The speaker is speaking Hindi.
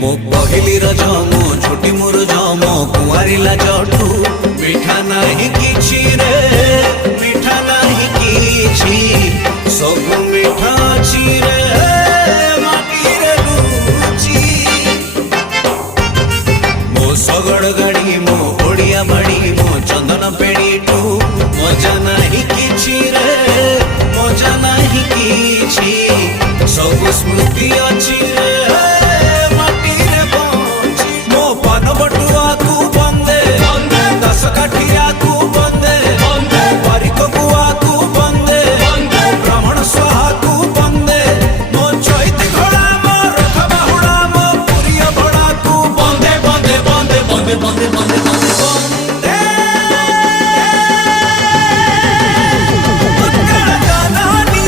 मो पहली रज मो छोटी मोर जम कुआरिला जठू मिठा नहीं किछि रे मिठा नहीं किछि।